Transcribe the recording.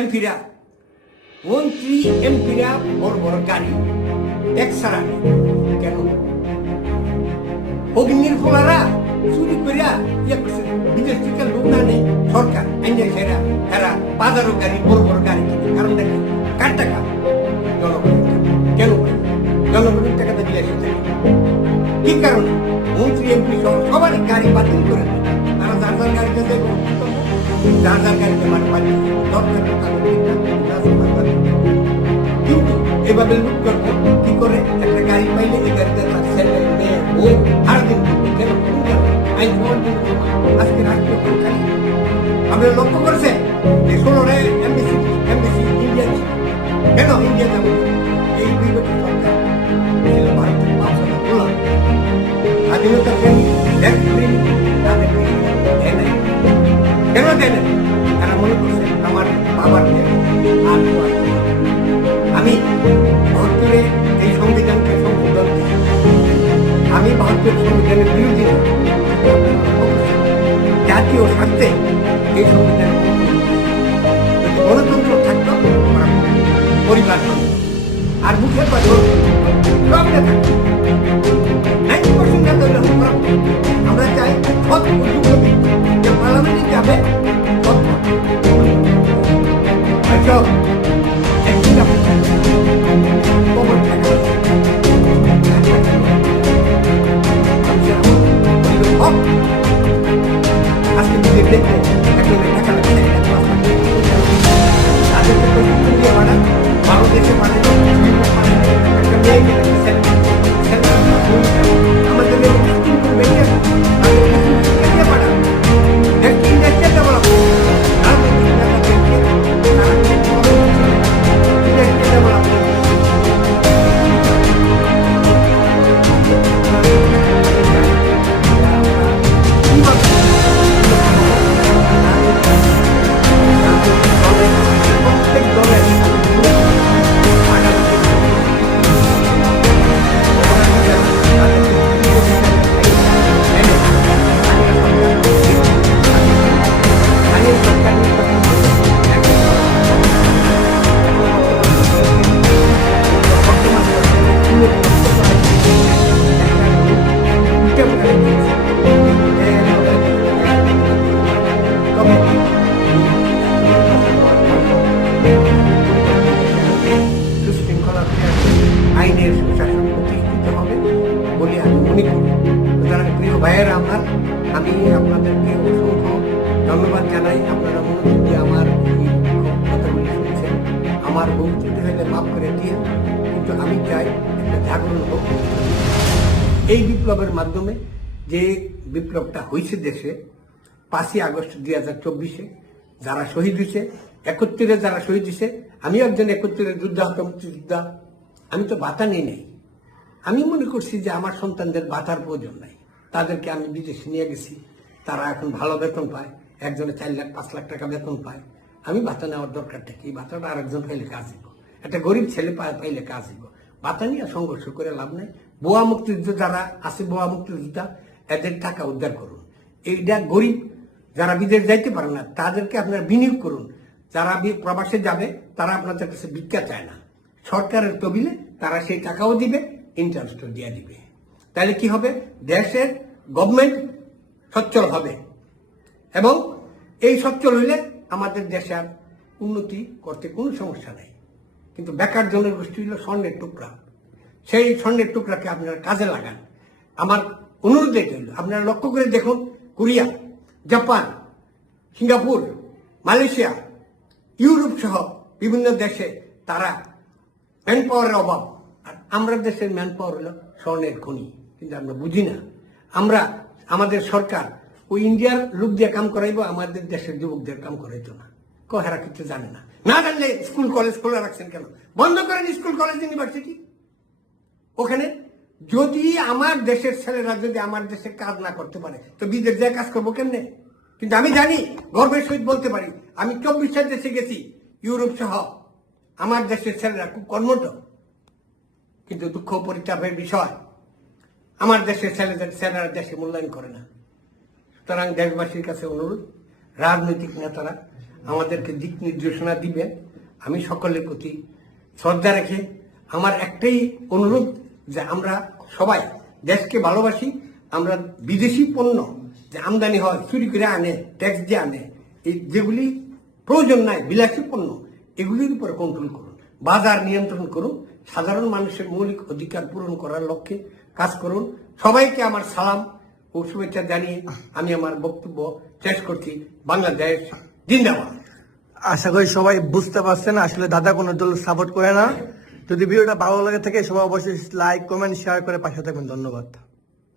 এমপিরা মন্ত্রী এমপিরা বড় বড় গাড়ি ট্যাক্স ছাড়া কেন? অগ্নির ফলারা চুরি করিয়া করছে, বিদেশ থেকে লোক না নেই সরকার আইনে সেরা এরা বাজারও গাড়ি বড় বড় গাড়ি কিনে। কারণ দেখি কার টাকা? জনগণের টাকা। কেন? জনগণের টাকাতে দিয়ে এসেছে। কি কারণে? মন্ত্রী এমপি সহ সবারই গাড়ি বাতিল করে দেয়। তারা যার যার গাড়িতে দেখো, যার যার গাড়িতে বাড়ি কিন্তু এভাবে লুট করবো কি করে? একটা গাড়ি পাইলে এই গাড়িতে তার ছেলে মেয়ে বউ আর দিন কেন আইন হওয়ার জন্য আজকে রাষ্ট্রীয় সরকারি আপনারা লক্ষ্য করেছেন যে 16 এমবিসি ইন্ডিয়া কেন ইন্ডিয়া যাবো? এই 2 বছর সরকার ভারতের 5,000 ডলার স্বাধীনতা প্রেমী দেশ প্রেমী তাদেরকে দেয় নাই। কেন দেয় না? তারা মনে করছে আমার বাবার আর আমি 72-এ এই সংবিধানকে সংশোধন দিই। আমি 72 সংবিধানের বিরোধী জাতীয় স্বার্থে এই সংবিধান যদি গণতন্ত্র থাকতো পরিবার আর মুখের পর সবটা থাকতো 90% আমরা চাই সৎ যে পার্লামেন্টে যাবে সৎ আজকে যদি দেখতে বাংলাদেশে আইনের সুশাসন প্রতিষ্ঠিত হবে বলে আমি মনে করি। সুতরাং প্রিয় ভাইয়েরা আমার, আমি আপনাদেরকে অসংখ্য ধন্যবাদ জানাই। আপনারা মনোযোগ দিয়ে আমার কথাগুলি শুনছেন। আমার ভুল ত্রুটি হলে মাফ করে দিয়ে, কিন্তু আমি চাই একটা জাগরণ হোক। এই বিপ্লবের মাধ্যমে যে বিপ্লবটা হয়েছে দেশে 5ই আগস্ট 2024-এ যারা শহীদ হয়েছে, 71-এ যারা শহীদ হয়েছে, আমিও একজন 71-এর যোদ্ধা, মুক্তিযোদ্ধা। আমি তো ভাতা নিই নাই। আমি মনে করছি যে আমার সন্তানদের ভাতার প্রয়োজন নাই, তাদেরকে আমি বিদেশে নিয়ে গেছি। তারা এখন ভালো বেতন পায়, একজনে 4 লাখ 5 লাখ টাকা বেতন পায়। আমি ভাতা নেওয়ার দরকারটা কি? ভাতাটা আরেকজন পাইলে কাজ দিব, একটা গরিব ছেলে পাইলে কাজ দিব। ভাতা নিয়ে সংঘর্ষ করে লাভ নাই। বোয়া মুক্তিযুদ্ধ যারা আছে, বোয়া মুক্তিযোদ্ধা, এদের টাকা উদ্ধার করুন। এইটা গরিব যারা বিদেশ যাইতে পারে না তাদেরকে আপনারা বিনিয়োগ করুন। যারা প্রবাসে যাবে তারা আপনাদের কাছে ভিক্ষা চায় না, সরকারের তবিলে তারা সেই টাকাও দিবে, ইন্টারেস্টও দিয়ে দিবে। তাহলে কি হবে? দেশের গভর্নমেন্ট সচ্ছল হবে, এবং এই সচ্ছল হইলে আমাদের দেশে আর উন্নতি করতে কোনো সমস্যা নেই। কিন্তু বেকার জনের গোষ্ঠী হলো স্বর্ণের টুকরা। সেই স্বর্ণের টুকরাকে আপনারা কাজে লাগান। আমার অনুরোধ এটা হইল, আপনারা লক্ষ্য করে দেখুন, Korea, Japan, Singapore, Malaysia, Europe সহ বিভিন্ন দেশে তারা ম্যান পাওয়ারের অভাব, আর আমরা দেশের ম্যান পাওয়ার হলো স্বর্ণের খনি, কিন্তু আমরা বুঝি না। আমরা আমাদের সরকার ওই ইন্ডিয়ার লোক দিয়ে কাম করাইবো, আমাদের দেশের যুবকদের কাম করাইতো না। হেরা কিছু জানে না। না জানলে স্কুল কলেজ খোলা রাখছেন কেন? বন্ধ করেন স্কুল কলেজ ইউনিভার্সিটি। ওখানে যদি আমার দেশের ছেলেরা যদি আমার দেশে কাজ না করতে পারে তো বিদেশ যে কাজ করবো কেমনে? কিন্তু আমি জানি, গর্বের সহিত বলতে পারি, আমি 24 দেশে গেছি, ইউরোপ সহ। আমার দেশের ছেলেরা খুব কর্মঠ, কিন্তু দুঃখ পরিতাপের বিষয় আমার দেশের ছেলেরা দেশে মূল্যায়ন করে না। সুতরাং দেশবাসীর কাছে অনুরোধ, রাজনৈতিক নেতারা আমাদেরকে দিক নির্দেশনা দিবেন। আমি সকলের প্রতি শ্রদ্ধা রেখে আমার একটাই অনুরোধ যে আমরা সবাই দেশকে ভালোবাসি। আমরা বিদেশি পণ্য যে আমদানি হয়, চুরি করে আনে, ট্যাক্স দিয়ে আনে, এই যেগুলি প্রয়োজন নাই বিলাসী পণ্য, এগুলির উপর কন্ট্রোল করুন, বাজার নিয়ন্ত্রণ করুন, সাধারণ মানুষের মৌলিক অধিকার পূরণ করার লক্ষ্যে কাজ করুন। সবাইকে আমার সালাম ও শুভেচ্ছা জানিয়ে আমি আমার বক্তব্য শেষ করছি। বাংলাদেশ জিন্দাবাদ। আশা করি সবাই বুঝতে পারছেন আসলে দাদা কোনো দল সাপোর্ট করে না। যদি ভিডিওটা ভালো লাগে থাকে সবাই অবশ্যই লাইক, কমেন্ট, শেয়ার করে পাশে থাকবেন। ধন্যবাদ।